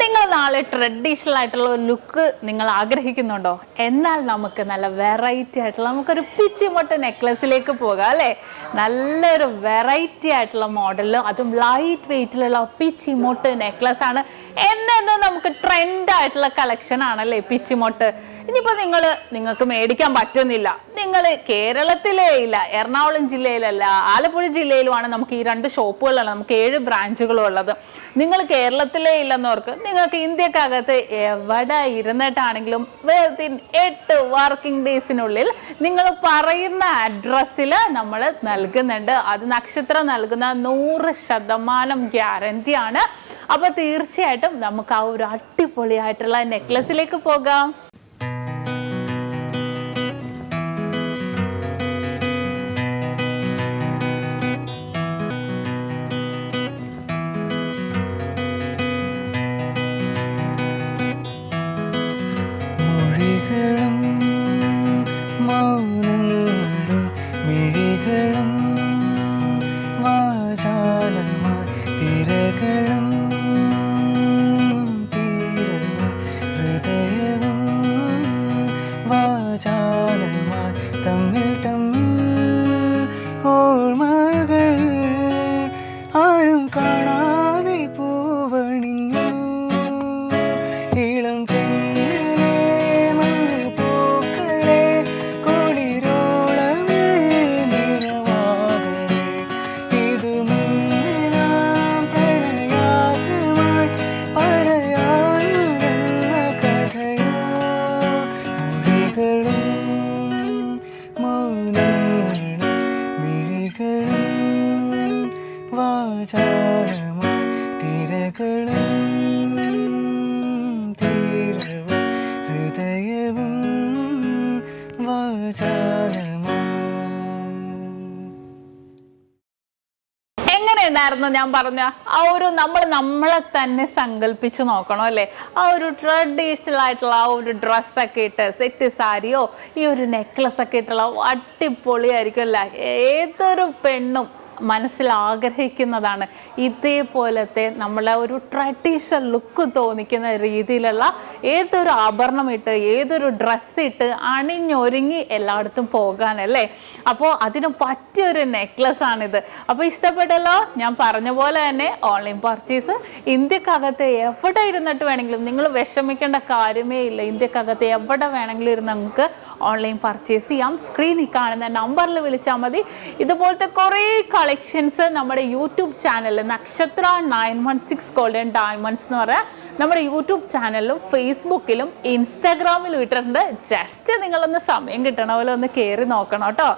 നിങ്ങൾ നാളെ ട്രഡീഷണൽ ആയിട്ടുള്ള ഒരു ലുക്ക് നിങ്ങൾ ആഗ്രഹിക്കുന്നുണ്ടോ? എന്നാൽ നമുക്ക് നല്ല വെറൈറ്റി ആയിട്ടുള്ള നമുക്കൊരു പിച്ചിമൊട്ട് നെക്ലസിലേക്ക് പോകാം അല്ലേ? നല്ലൊരു വെറൈറ്റി ആയിട്ടുള്ള മോഡലിൽ, അതും ലൈറ്റ് വെയിറ്റിലുള്ള പിച്ചിമൊട്ട് നെക്ലസ് ആണ്. എന്നു നമുക്ക് ട്രെൻഡ് ആയിട്ടുള്ള കളക്ഷൻ ആണല്ലേ പിച്ചിമൊട്ട്. ഇനിയിപ്പോൾ നിങ്ങൾക്ക് മേടിക്കാൻ പറ്റുന്നില്ല, നിങ്ങൾ കേരളത്തിലേ ഇല്ല, എറണാകുളം ജില്ലയിലല്ല, ആലപ്പുഴ ജില്ലയിലുമാണ് നമുക്ക് ഈ 2 ഷോപ്പുകളാണ്, നമുക്ക് 7 ബ്രാഞ്ചുകളും ഉള്ളത്. നിങ്ങൾ കേരളത്തിലേ ഇല്ലെന്നവർക്ക് നിങ്ങൾക്ക് ഇന്ത്യക്കകത്ത് എവിടെ ഇരുന്നിട്ടാണെങ്കിലും വിത്തിൻ 8 വർക്കിംഗ് ഡേയ്സിനുള്ളിൽ നിങ്ങൾ പറയുന്ന അഡ്രസ്സിൽ നമ്മൾ നൽകുന്നുണ്ട്. അത് നക്ഷത്ര നൽകുന്ന 100% ഗ്യാരണ്ടി ആണ്. അപ്പോൾ തീർച്ചയായിട്ടും നമുക്ക് ആ ഒരു അടിപൊളിയായിട്ടുള്ള നെക്ലസിലേക്ക് പോകാം. എങ്ങനെയുണ്ടായിരുന്നു ഞാൻ പറഞ്ഞ ആ ഒരു നമ്മളെ തന്നെ സങ്കല്പിച്ച് നോക്കണം അല്ലേ? ആ ഒരു ട്രഡീഷണൽ ആയിട്ടുള്ള ആ ഒരു ഡ്രസ്സൊക്കെ ഇട്ട്, സെറ്റ് സാരിയോ ഈ ഒരു നെക്ലസ് ഒക്കെ ഇട്ടുള്ള അടിപൊളിയായിരിക്കും അല്ലേ? ഏതൊരു പെണ്ണും മനസ്സിൽ ആഗ്രഹിക്കുന്നതാണ് ഇതേപോലത്തെ നമ്മളെ ഒരു ട്രഡീഷണൽ ലുക്ക് തോന്നിക്കുന്ന രീതിയിലുള്ള ഏതൊരു ആഭരണം ഇട്ട്, ഏതൊരു ഡ്രസ്സ് ഇട്ട് അണിഞ്ഞൊരുങ്ങി എല്ലായിടത്തും പോകാനല്ലേ. അപ്പോൾ അതിന് പറ്റിയൊരു നെക്ലസ് ആണിത്. അപ്പോൾ ഇഷ്ടപ്പെട്ടല്ലോ? ഞാൻ പറഞ്ഞ പോലെ തന്നെ ഓൺലൈൻ പർച്ചേസ് ഇന്ത്യക്കകത്ത് എവിടെ ഇരുന്നിട്ട് വേണമെങ്കിലും, നിങ്ങൾ വിഷമിക്കേണ്ട കാര്യമേ ഇല്ല. ഇന്ത്യക്കകത്ത് എവിടെ വേണമെങ്കിലും ഇരുന്ന് നിങ്ങൾക്ക് ഓൺലൈൻ പർച്ചേസ് ചെയ്യാം. സ്ക്രീനിൽ കാണുന്ന നമ്പറിൽ വിളിച്ചാൽ മതി. ഇതുപോലത്തെ കുറേ കളക്ഷൻസ് നമ്മുടെ യൂട്യൂബ് ചാനലിൽ നക്ഷത്ര 916 ഗോൾഡൻ ഡയമണ്ട്സ് എന്ന് പറയാം, നമ്മുടെ യൂട്യൂബ് ചാനലിലും ഫേസ്ബുക്കിലും ഇൻസ്റ്റാഗ്രാമിലും ഇട്ടിട്ടുണ്ട്. ജസ്റ്റ് നിങ്ങളൊന്ന് സമയം കിട്ടണ പോലെ ഒന്ന് കയറി നോക്കണം കേട്ടോ.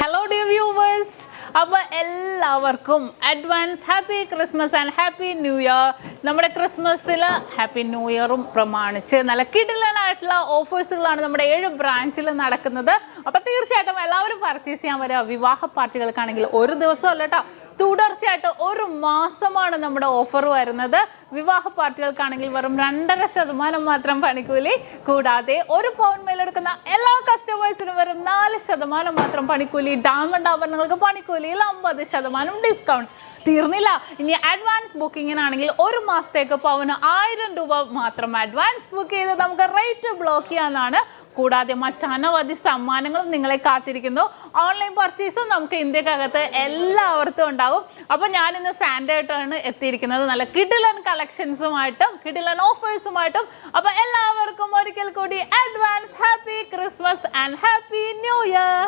ഹലോ ഡിയർ വ്യൂവേഴ്സ്, അപ്പോൾ എല്ലാവർക്കും advance happy Christmas and happy new year. നമ്മുടെ ക്രിസ്മസിൽ ഹാപ്പി ന്യൂ ഇയറും പ്രമാണിച്ച് നല്ല കിടിലനായിട്ടുള്ള ഓഫേഴ്സുകളാണ് നമ്മുടെ 7 ബ്രാഞ്ചിൽ നടക്കുന്നത്. അപ്പോൾ തീർച്ചയായിട്ടും എല്ലാവരും പർച്ചേസ് ചെയ്യാൻ വരിക. വിവാഹ പാർട്ടികൾക്കാണെങ്കിൽ ഒരു ദിവസം അല്ല കേട്ടോ, തുടർച്ചയായിട്ട് 1 മാസമാണ് നമ്മുടെ ഓഫർ വരുന്നത്. വിവാഹ പാർട്ടികൾക്കാണെങ്കിൽ വെറും 2.5% മാത്രം പണിക്കൂലി, കൂടാതെ 1 പൗണ്ട് മേലെടുക്കുന്ന എല്ലാ കസ്റ്റമേഴ്സിനും വെറും 4% മാത്രം പണിക്കൂലി. ഡയമണ്ട് ആഭരണങ്ങൾക്ക് പണിക്കൂലിയിൽ 50% ഡിസ്കൗണ്ട്. തീർന്നില്ല, ഇനി അഡ്വാൻസ് ബുക്കിങ്ങിനാണെങ്കിൽ 1 മാസത്തേക്ക് പവന് 1000 രൂപ മാത്രം അഡ്വാൻസ് ബുക്ക് ചെയ്ത് നമുക്ക് റേറ്റ് ബ്ലോക്ക് ചെയ്യാനാണ്. കൂടാതെ മറ്റനവധി സമ്മാനങ്ങളും നിങ്ങളെ കാത്തിരിക്കുന്നു. ഓൺലൈൻ പർച്ചേസും നമുക്ക് ഇന്ത്യക്കകത്ത് എല്ലാവർക്കും ഉണ്ടാകും. അപ്പോൾ ഞാനിന്ന് സാൻഡേ ആയിട്ടാണ് എത്തിയിരിക്കുന്നത്, നല്ല കിടിലൻ കളക്ഷൻസുമായിട്ടും കിടിലൻ ഓഫേഴ്സുമായിട്ടും. അപ്പോൾ എല്ലാവർക്കും ഒരിക്കൽ കൂടി advance happy Christmas and happy new year.